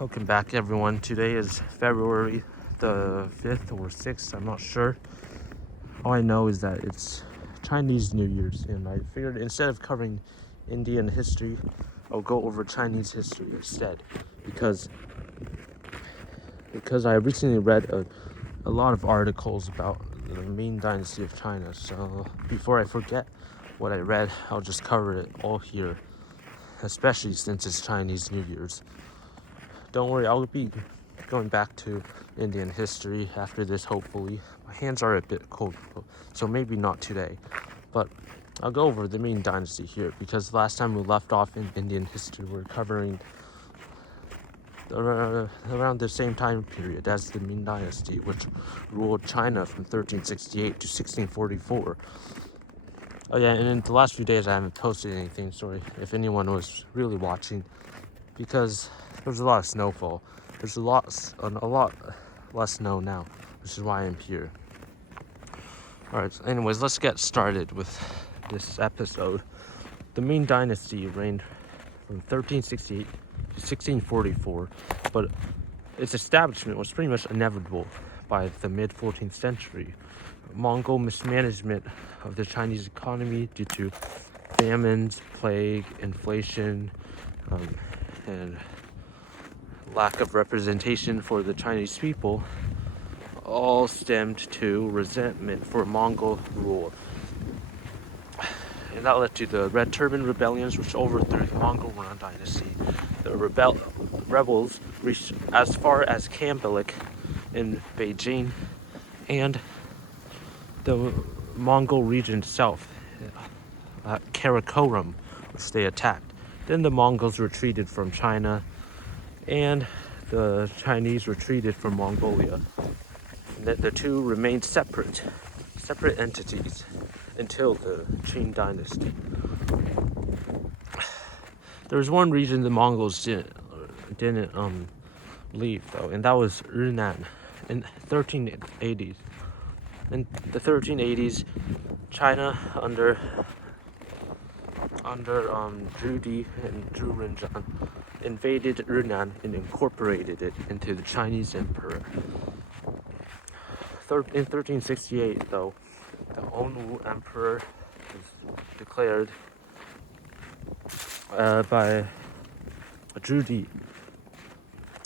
Welcome back, everyone. Today is February the 5th or 6th, I'm not sure. All I know is that it's Chinese New Year's, and I figured instead of covering Indian history, I'll go over Chinese history instead, because I recently read a lot of articles about the Ming Dynasty of China. So before I forget what I read, I'll just cover it all here, especially since it's Chinese New Year's. Don't worry, I'll be going back to Indian history after this, hopefully. My hands are a bit cold, so maybe not today. But I'll go over the Ming Dynasty here, because last time we left off in Indian history, we're covering around the same time period as the Ming Dynasty, which ruled China from 1368 to 1644. Oh yeah, and in the last few days I haven't posted anything, sorry if anyone was really watching, because there's a lot of snowfall. There's a lot less snow now, which is why I'm here. Alright, so anyways, let's get started with this episode. The Ming Dynasty reigned from 1368 to 1644, but its establishment was pretty much inevitable by the mid-14th century. Mongol mismanagement of the Chinese economy due to famines, plague, inflation, and lack of representation for the Chinese people all stemmed to resentment for Mongol rule. And that led to the Red Turban rebellions, which overthrew the Mongol-run dynasty. The rebels reached as far as Kambelik in Beijing and the Mongol region south, Karakorum, which they attacked. Then the Mongols retreated from China, and the Chinese retreated from Mongolia. And the two remained separate entities until the Qing Dynasty. There was one region the Mongols didn't leave though, and that was Yunnan in 1380s. In the 1380s, China under Zhu Di and Zhu Renzhan invaded Yunnan and incorporated it into the Chinese Emperor. In 1368, though, the Onwu Emperor was declared by Zhu Di.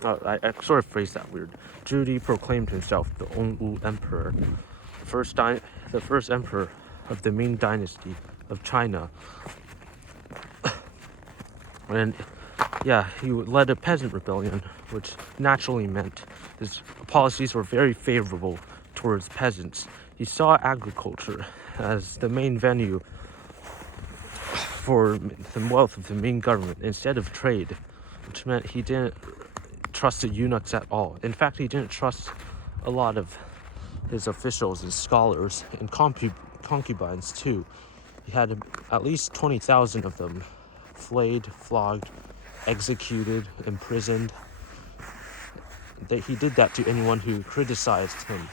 I sort of phrased that weird. Zhu Di proclaimed himself the Onwu Emperor, the first emperor of the Ming Dynasty of China. And yeah, he led a peasant rebellion, which naturally meant his policies were very favorable towards peasants. He saw agriculture as the main venue for the wealth of the Ming government instead of trade, which meant he didn't trust the eunuchs at all. In fact, he didn't trust a lot of his officials and scholars and concubines too. He had at least 20,000 of them flayed, flogged, executed, imprisoned. He did that to anyone who criticized him.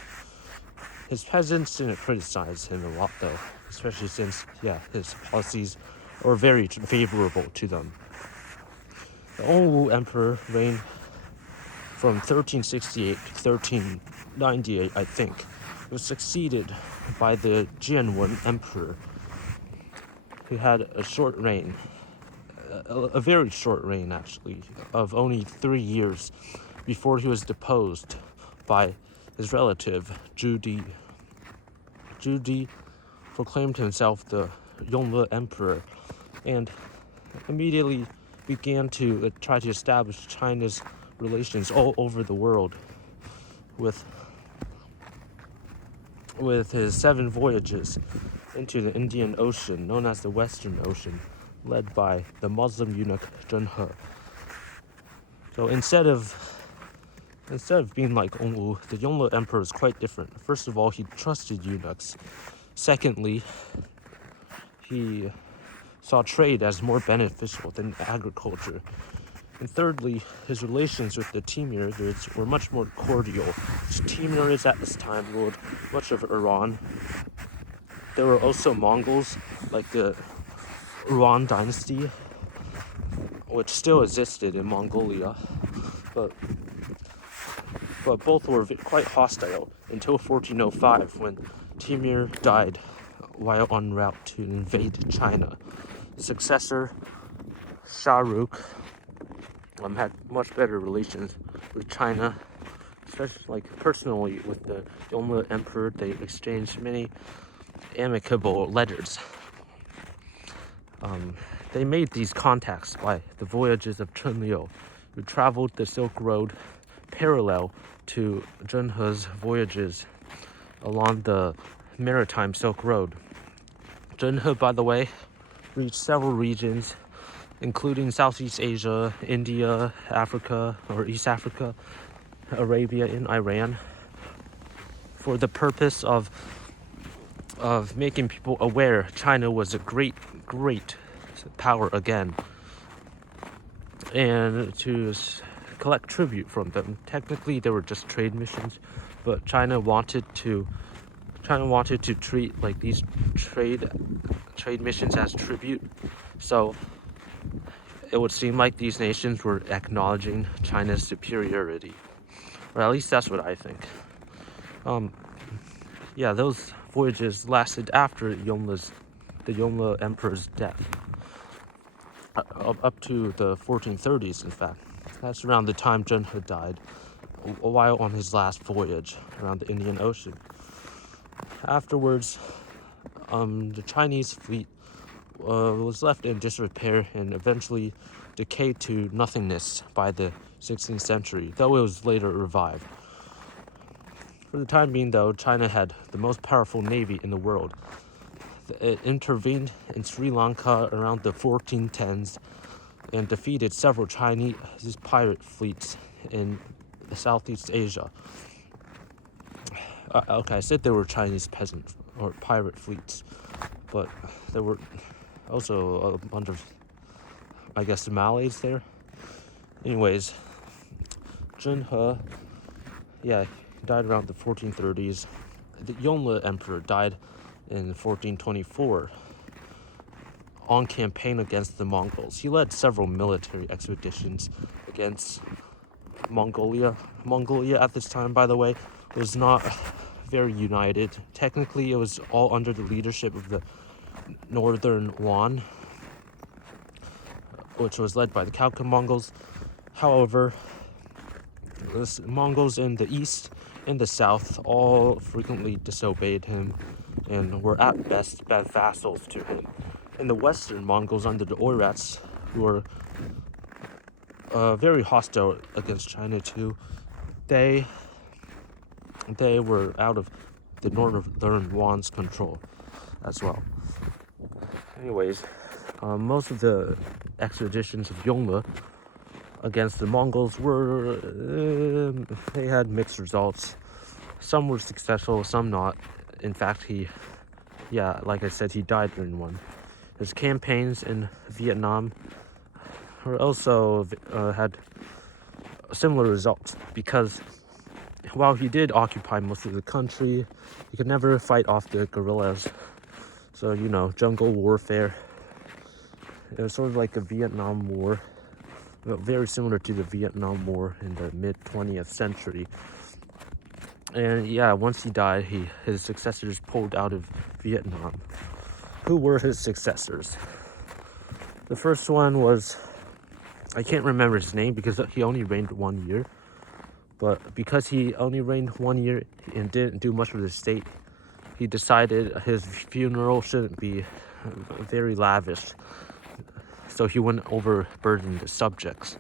His peasants didn't criticize him a lot though, especially since, his policies were very favorable to them. The Onwu Emperor reigned from 1368 to 1398, I think. It was succeeded by the Jianwen Emperor, who had a short reign, a very short reign actually, of only 3 years before he was deposed by his relative Zhu Di. Zhu Di proclaimed himself the Yongle Emperor and immediately began to try to establish China's relations all over the world with his 7 voyages into the Indian Ocean, known as the Western Ocean, led by the Muslim eunuch Zheng He. So instead of being like Onwu, the Yongle Emperor is quite different. First of all, he trusted eunuchs. Secondly, he saw trade as more beneficial than agriculture. And thirdly, his relations with the Timurids were much more cordial. The Timurids at this time ruled much of Iran. There were also Mongols, like the Yuan Dynasty, which still existed in Mongolia. but both were quite hostile until 1405 when Timur died while en route to invade China. Successor Shah Rukh had much better relations with China, especially personally with the Yongle Emperor. They exchanged many amicable letters. They made these contacts by the voyages of Chen Liu, who traveled the Silk Road parallel to Zheng He's voyages along the maritime Silk Road. Zheng He, by the way, reached several regions, including Southeast Asia, India, Africa, or East Africa, Arabia, and Iran, for the purpose of making people aware China was a great power again, and to collect tribute from them. Technically, they were just trade missions, but China wanted to treat these trade missions as tribute. So it would seem like these nations were acknowledging China's superiority, or at least that's what I think. Those voyages lasted after the Yongle Emperor's death, up to the 1430s. In fact, that's around the time Zheng He died, a while on his last voyage around the Indian Ocean. Afterwards, the Chinese fleet was left in disrepair and eventually decayed to nothingness by the 16th century, though it was later revived. For the time being, though, China had the most powerful navy in the world. It intervened in Sri Lanka around the 1410s and defeated several Chinese pirate fleets in Southeast Asia. I said there were Chinese peasant or pirate fleets, but there were also a bunch of, I guess, Malays there. Anyways, Zheng He, died around the 1430s. The Yongle Emperor died in 1424 on campaign against the Mongols. He led several military expeditions against Mongolia. Mongolia at this time, by the way, was not very united. Technically, it was all under the leadership of the Northern Yuan, which was led by the Khalkhin Mongols. However, the Mongols in the east and the south all frequently disobeyed him and were at best bad vassals to him. And the western Mongols under the Oirats, who were very hostile against China too, they were out of the Northern Yuan's control as well. Anyways, most of the expeditions of Yongle against the Mongols were, they had mixed results. Some were successful, some not. In fact, like I said, he died during one. His campaigns in Vietnam were also had similar results, because while he did occupy most of the country, he could never fight off the guerrillas. So, jungle warfare. It was sort of like a Vietnam War, very similar to the Vietnam War in the mid-20th century. And once he died, his successors pulled out of Vietnam. Who were his successors? The first one was, I can't remember his name because he only reigned 1 year. But because he only reigned 1 year and didn't do much for the state, he decided his funeral shouldn't be very lavish, so he wouldn't overburden the subjects.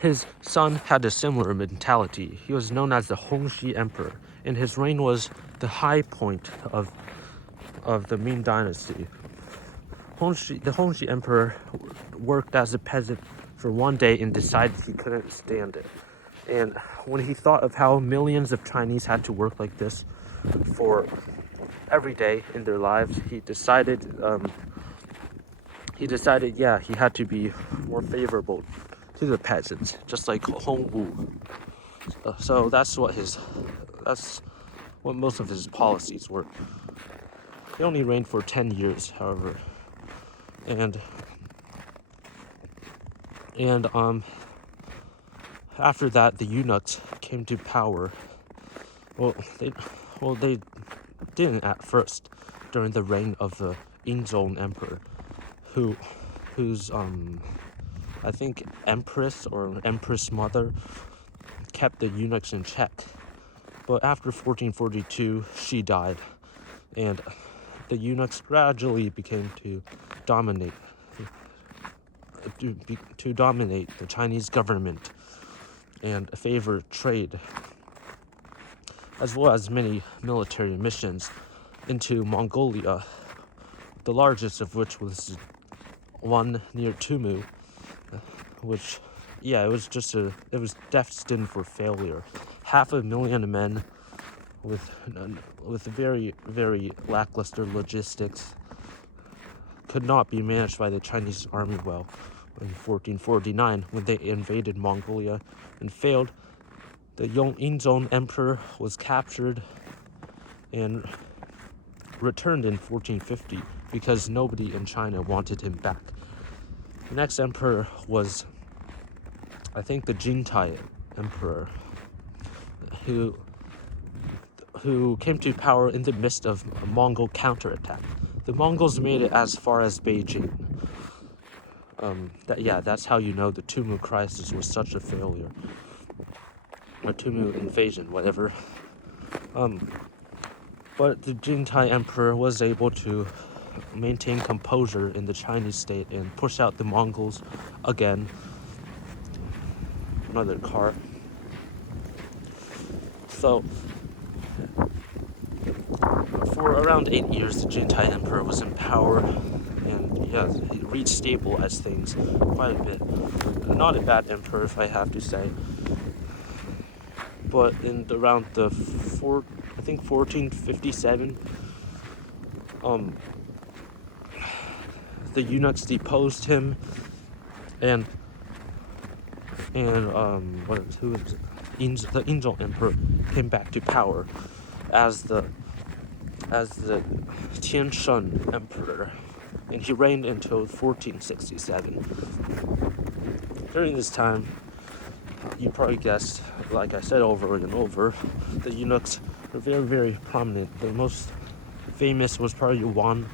His son had a similar mentality. He was known as the Hongxi Emperor, and his reign was the high point of the Ming Dynasty. The Hongxi Emperor worked as a peasant for one day and decided he couldn't stand it. And when he thought of how millions of Chinese had to work like this for every day in their lives, he decided he had to be more favorable to the peasants, just like Hongwu. So that's what most of his policies were. He only reigned for 10 years, however, and After that, the eunuchs came to power. Well, they didn't at first during the reign of the Inzong Emperor, whose I think empress or empress mother kept the eunuchs in check. But after 1442, she died, and the eunuchs gradually began to dominate the Chinese government and favor trade, as well as many military missions into Mongolia, the largest of which was one near Tumu, which, yeah, it was destined for failure. 500,000 men with very, very lackluster logistics could not be managed by the Chinese army well. In 1449, when they invaded Mongolia and failed, the Inzong Emperor was captured and returned in 1450 because nobody in China wanted him back. The next emperor was, I think, the Jintai Emperor, who came to power in the midst of a Mongol counterattack. The Mongols made it as far as Beijing. That's how you know the Tumu crisis was such a failure. Or Tumu invasion, whatever. But the Jintai Emperor was able to maintain composure in the Chinese state and push out the Mongols again. Another car. So, for around 8 years, the Jintai Emperor was in power, and yeah, he re-stabilized things quite a bit. Not a bad emperor, if I have to say. But in around the 1457, the eunuchs deposed him, and the Inzong Emperor came back to power as the Tianshan Emperor, and he reigned until 1467. During this time, you probably guessed, like I said over and over, the eunuchs were very, very prominent. The most famous was probably Wang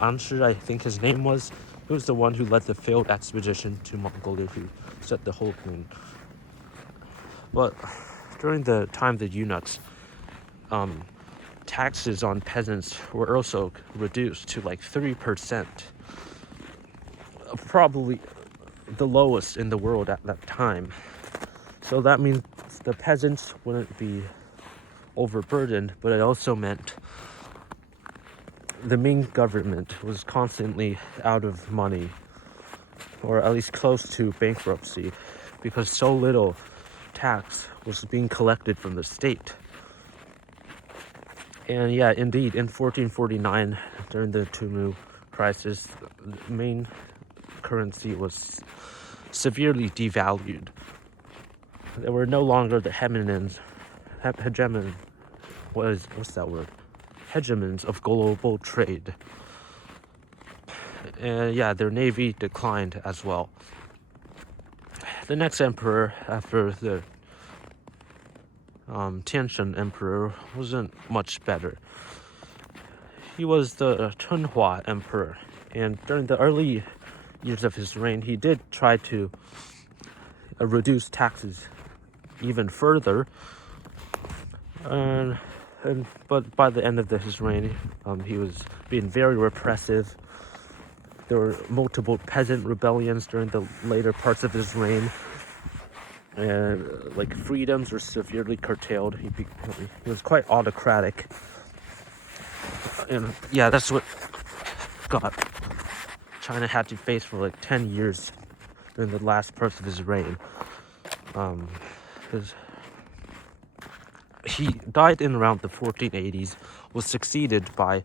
Anshi, I think his name was. He was the one who led the failed expedition to Mongolia, who set the whole thing. But during the time of the eunuchs, taxes on peasants were also reduced to like 3%, probably the lowest in the world at that time. So that means the peasants wouldn't be overburdened, but it also meant the Ming government was constantly out of money, or at least close to bankruptcy, because so little tax was being collected from the state. And yeah, indeed, in 1449, during the Tumu crisis, the main currency was severely devalued. There were no longer the hegemons of global trade. And yeah, their navy declined as well. The next emperor after the Tianshan Emperor wasn't much better. He was the Chunhua Emperor, and during the early years of his reign, he did try to reduce taxes even further. But by the end of his reign, he was being very repressive. There were multiple peasant rebellions during the later parts of his reign, and like freedoms were severely curtailed. He was quite autocratic, and yeah, that's what China had to face for like 10 years during the last parts of his reign. He died in around the 1480s, was succeeded by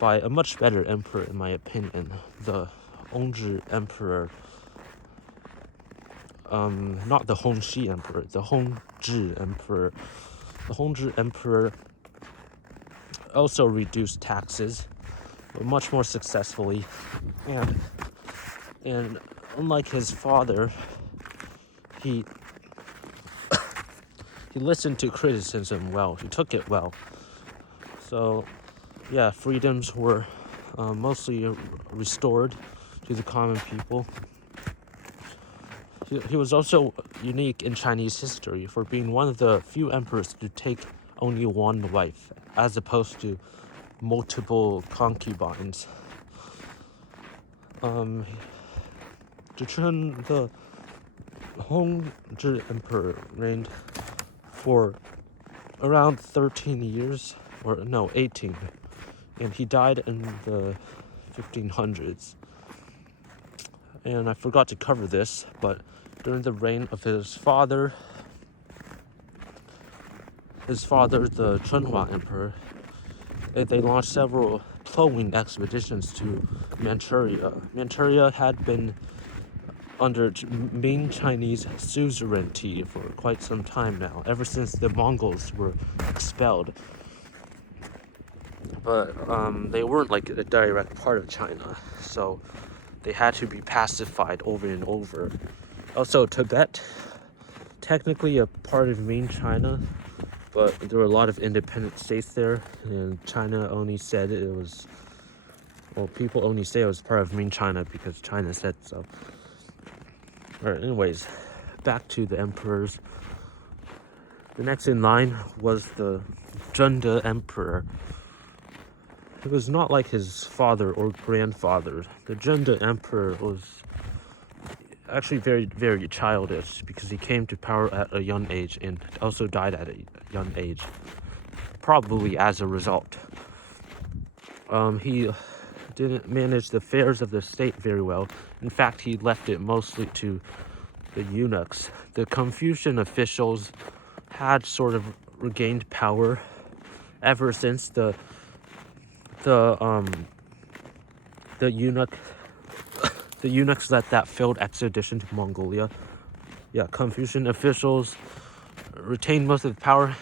a much better emperor, in my opinion, the Hongzhi Emperor. Not the Hongxi Emperor, the Hongzhi Emperor. The Hongzhi Emperor also reduced taxes, but much more successfully, and unlike his father, he listened to criticism well. He took it well. So, yeah, freedoms were mostly restored to the common people. He was also unique in Chinese history for being one of the few emperors to take only one wife, as opposed to multiple concubines. The Hongzhi Emperor reigned for around 13 years, or no, 18, and he died in the 1500s. And I forgot to cover this, but during the reign of his father, the Chunhua Emperor, they launched several plowing expeditions to Manchuria. Manchuria had been under Ming Chinese suzerainty for quite some time now, ever since the Mongols were expelled. But they weren't like a direct part of China, so they had to be pacified over and over. Also, Tibet, technically a part of Ming China, but there were a lot of independent states there, and China only said it was, well, people only say it was part of Ming China because China said so. Alright, anyways, back to the emperors. The next in line was the Zheng Emperor. It was not like his father or grandfather. The Zheng Emperor was actually very, very childish because he came to power at a young age and also died at a young age, probably as a result. He didn't manage the affairs of the state very well. In fact, he left it mostly to the eunuchs. The Confucian officials had sort of regained power ever since the eunuchs led that failed expedition to Mongolia. Yeah, Confucian officials retained most of the power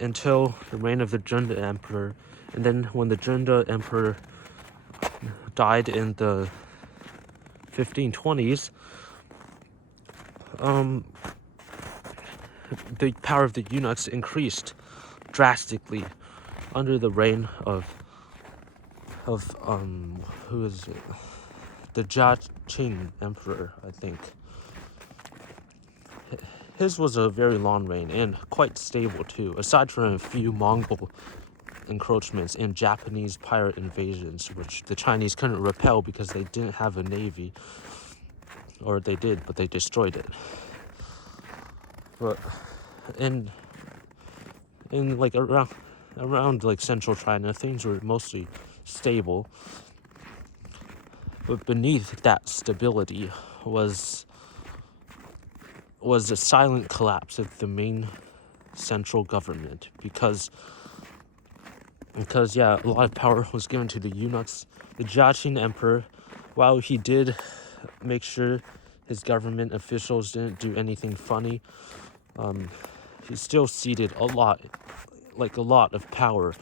until the reign of the Zheng Emperor, and then when the Zheng Emperor died in the 1520s, the power of the eunuchs increased drastically under the reign of who is it? The Jia Emperor, I think. His was a very long reign and quite stable too, aside from a few Mongol encroachments and Japanese pirate invasions, which the Chinese couldn't repel because they didn't have a navy. Or they did, but they destroyed it. But in like around like central China, things were mostly stable. But beneath that stability was a silent collapse of the main central government because yeah, a lot of power was given to the eunuchs. The Jia Emperor, while he did make sure his government officials didn't do anything funny, he still ceded a lot of power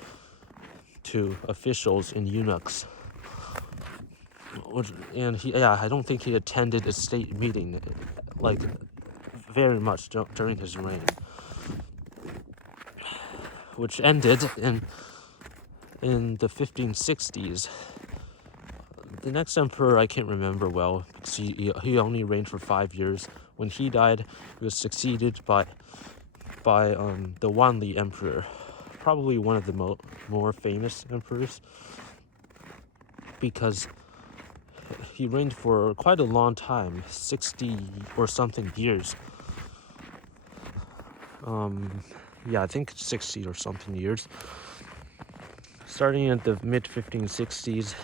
to officials and eunuchs. And I don't think he attended a state meeting like very much during his reign, which ended in the 1560s. The next emperor I can't remember well because he only reigned for 5 years. When he died, he was succeeded by the Wanli Emperor, probably one of the more famous emperors, because he reigned for quite a long time, 60 or something years. I think 60 or something years. Starting at the mid-1560s,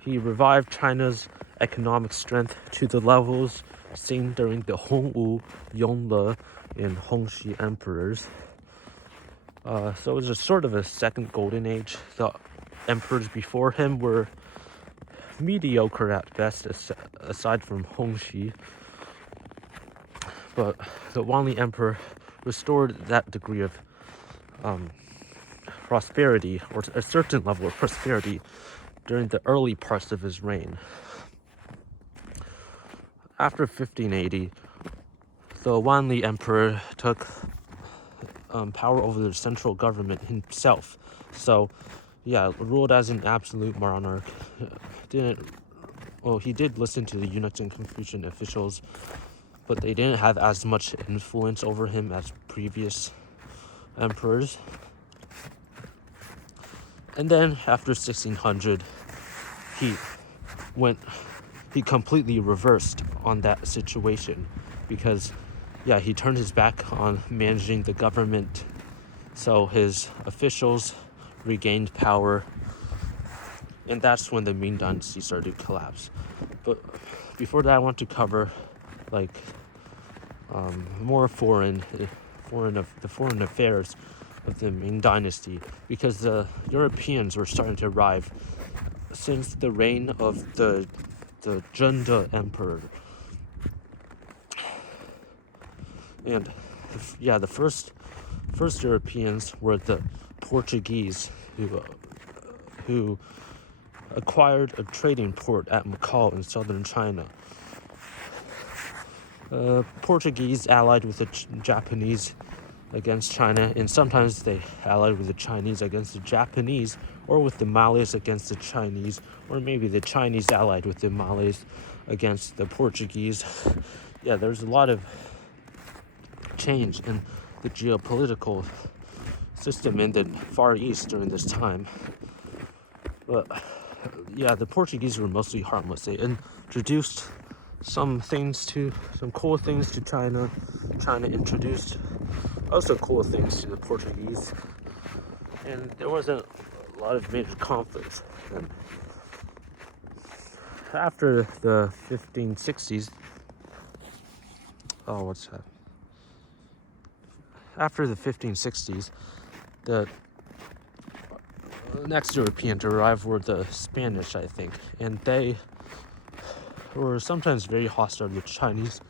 he revived China's economic strength to the levels seen during the Hongwu, Yongle, and Hongxi emperors. So it was a sort of a second golden age. The emperors before him were mediocre at best, aside from Hongxi. But the Wanli Emperor restored that degree of prosperity, or a certain level of prosperity, during the early parts of his reign. After 1580, the Wanli emperor took power over the central government himself. So, yeah, ruled as an absolute monarch. He did listen to the eunuchs and Confucian officials, but they didn't have as much influence over him as previous emperors. And then after 1600, he completely reversed on that situation, because he turned his back on managing the government, so his officials regained power, and that's when the Ming Dynasty started to collapse. But before that, I want to cover more foreign affairs of the Ming Dynasty, because the Europeans were starting to arrive since the reign of the Zheng Emperor. And the first Europeans were the Portuguese, who acquired a trading port at Macau in southern China. Portuguese allied with the Japanese against China, and sometimes they allied with the Chinese against the Japanese, or with the Malays against the Chinese, or maybe the Chinese allied with the Malays against the Portuguese. There's a lot of change in the geopolitical system in the Far East during this time. But the Portuguese were mostly harmless. They introduced some cool things to China. China introduced also cool things to the Portuguese, and there wasn't a lot of major conflicts. And after the 1560s, After the 1560s, the next European to arrive were the Spanish, I think, and they were sometimes very hostile to the Chinese,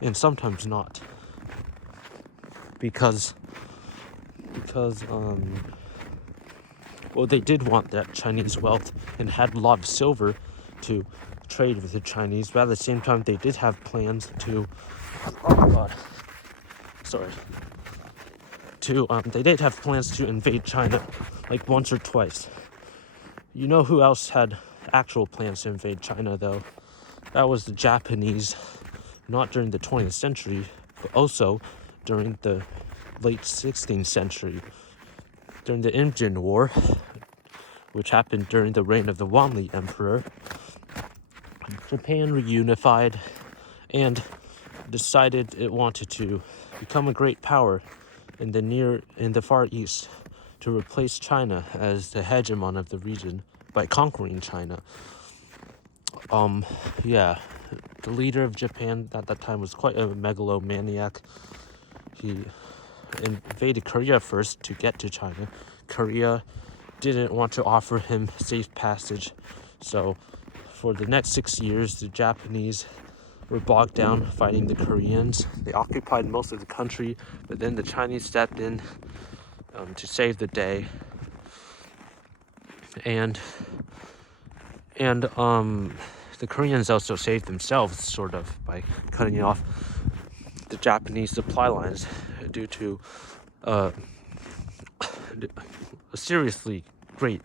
and sometimes not, because they did want that Chinese wealth and had a lot of silver to trade with the Chinese, but at the same time they did have plans to they did have plans to invade China like once or twice. You know who else had actual plans to invade China, though? That was the Japanese, not during the 20th century, but also during the late 16th century, during the Imjin War, which happened during the reign of the Wanli Emperor. Japan reunified and decided it wanted to become a great power in the Far East, to replace China as the hegemon of the region by conquering China. The leader of Japan at that time was quite a megalomaniac. He invaded Korea first to get to China. Korea didn't want to offer him safe passage, so for the next 6 years, the Japanese were bogged down fighting the Koreans. They occupied most of the country, but then the Chinese stepped in to save the day. And the Koreans also saved themselves, sort of, by cutting off the Japanese supply lines due to a seriously great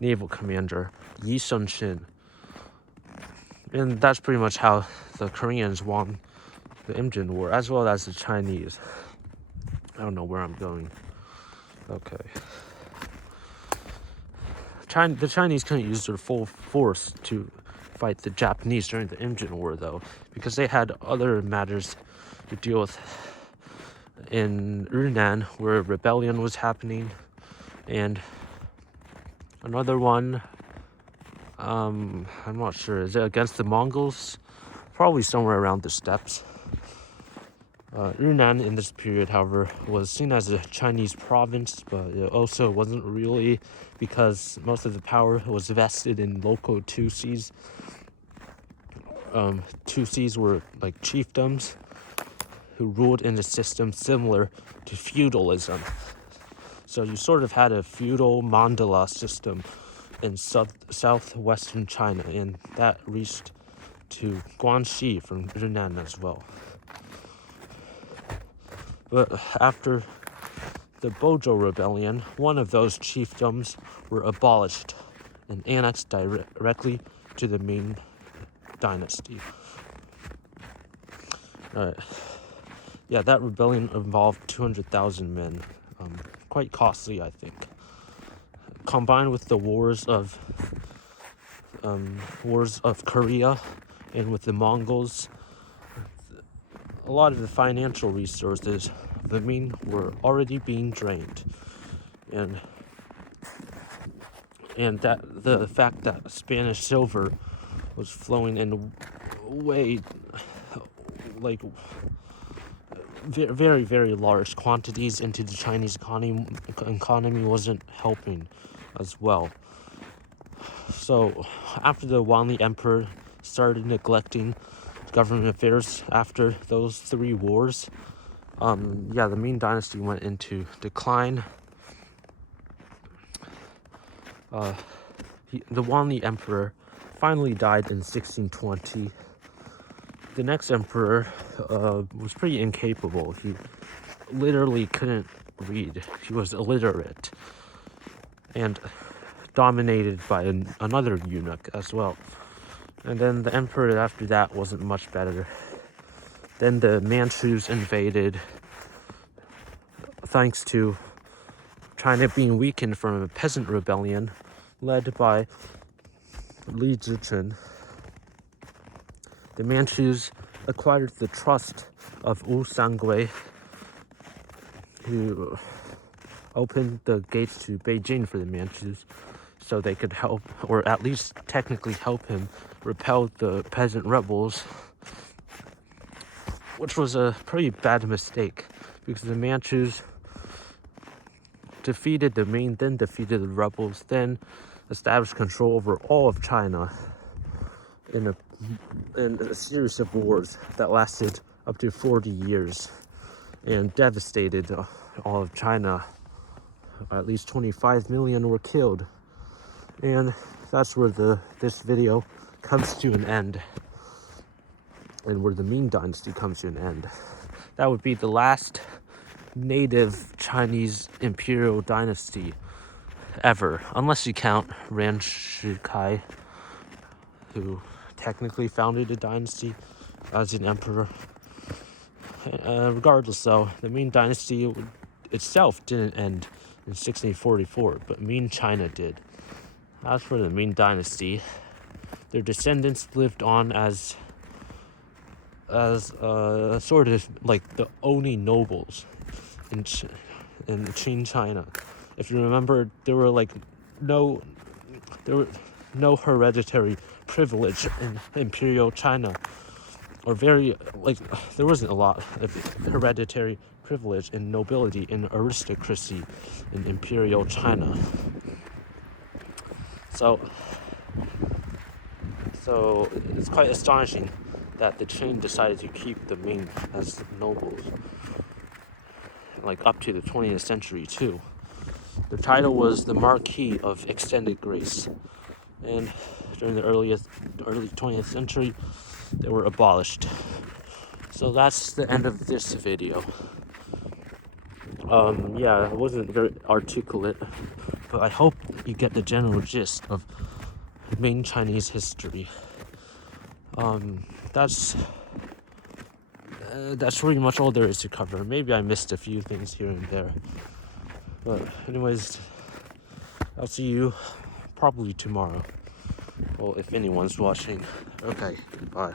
naval commander, Yi Sun-shin. And that's pretty much how the Koreans won the Imjin War, as well as the Chinese. I don't know where I'm going. Okay. The Chinese couldn't use their full force to fight the Japanese during the Imjin War, though, because they had other matters to deal with in Yunnan, where rebellion was happening, and another one, I'm not sure, is it against the Mongols? Probably somewhere around the steppes. Yunnan in this period, however, was seen as a Chinese province, but it also wasn't really, because most of the power was vested in local Tutsis. Tutsis were like chiefdoms who ruled in a system similar to feudalism. So you sort of had a feudal mandala system in southwestern China, and that reached to Guangxi from Yunnan as well. But after the Bozhou Rebellion, one of those chiefdoms were abolished and annexed directly to the Ming Dynasty. Yeah, that rebellion involved 200,000 men. Quite costly, I think. Combined with the wars of Korea and with the Mongols, a lot of the financial resources of the Ming were already being drained, and that the fact that Spanish silver was flowing in way, like, very, very large quantities into the Chinese economy wasn't helping as well. So after the Wanli Emperor started neglecting government affairs after those 3 wars, the Ming Dynasty went into decline. The Wanli Emperor finally died in 1620. The next emperor was pretty incapable. He literally couldn't read. He was illiterate and dominated by another eunuch as well. And then the emperor after that wasn't much better. Then the Manchus invaded, thanks to China being weakened from a peasant rebellion led by Li Zicheng. The Manchus acquired the trust of Wu Sangui, who opened the gates to Beijing for the Manchus, so they could help, or at least technically help him, repel the peasant rebels, which was a pretty bad mistake, because the Manchus defeated the Ming, then defeated the rebels, then established control over all of China in a series of wars that lasted up to 40 years and devastated all of China. At least 25 million were killed. And that's where this video comes to an end, and where the Ming Dynasty comes to an end. That would be the last native Chinese imperial dynasty ever, unless you count Ran Shikai, who technically founded a dynasty as an emperor. Regardless, though, the Ming Dynasty itself didn't end in 1644, but Ming China did. As for the Ming Dynasty, their descendants lived on as sort of like the only nobles in Qing China. If you remember, there were no hereditary privilege in imperial China, or there wasn't a lot of hereditary privilege and nobility and aristocracy in imperial China. So it's quite astonishing that the Qing decided to keep the Ming as nobles, up to the 20th century too. The title was the Marquis of Extended Grace, and during the early 20th century, they were abolished. So that's the end of this video. It wasn't very articulate, but I hope you get the general gist of Ming Chinese history. That's pretty much all there is to cover. Maybe I missed a few things here and there. But anyways, I'll see you probably tomorrow. Well, if anyone's watching. Okay, bye.